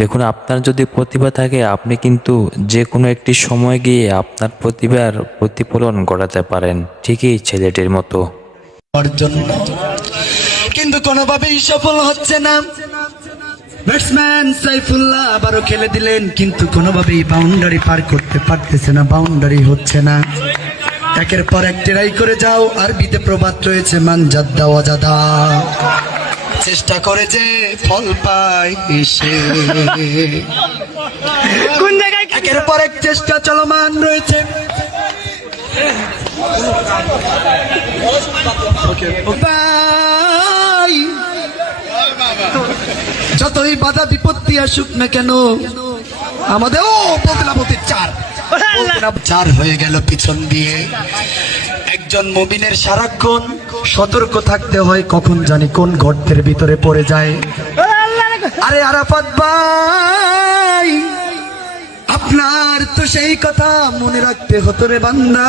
দেখুন, আপনার যদি প্রতিভা থাকে আপনি কিন্তু যে কোনো একটি সময় গিয়ে আপনার প্রতিভার প্রতিফলন ঘটাতে পারেন, ঠিকই ছেলেটির মতো। জন্য কিন্তু কোনোভাবেই সফল হচ্ছে না। ব্যাটসম্যান সাইফুল্লাহ আবারও খেলে দিলেন, কিন্তু কোনোভাবেই বাউন্ডারি পার করতে পারতেছে না, বাউন্ডারি হচ্ছে না। একের পর এক ট্রাই করে যাও, আরবিতে প্রবাদ রয়েছে মান জাদ্দা ওয়াজাদা, চেষ্টা করে যে ফল পায় সে। কোন জায়গায় একের পর এক চেষ্টা চলমান রয়েছে। যতই বাধা বিপত্তি আসুক না কেন আমাদের চার হয়ে গেল পিছন দিয়ে। একজন মুমিনের সারাক্ষণ সতর্ক থাকতে হয়, কখন জানি কোন গর্তের ভিতরে পড়ে যায়। আরে আরাফাত ভাই, আপনার তো সেই কথা মনে রাখতে হতো রে বান্দা।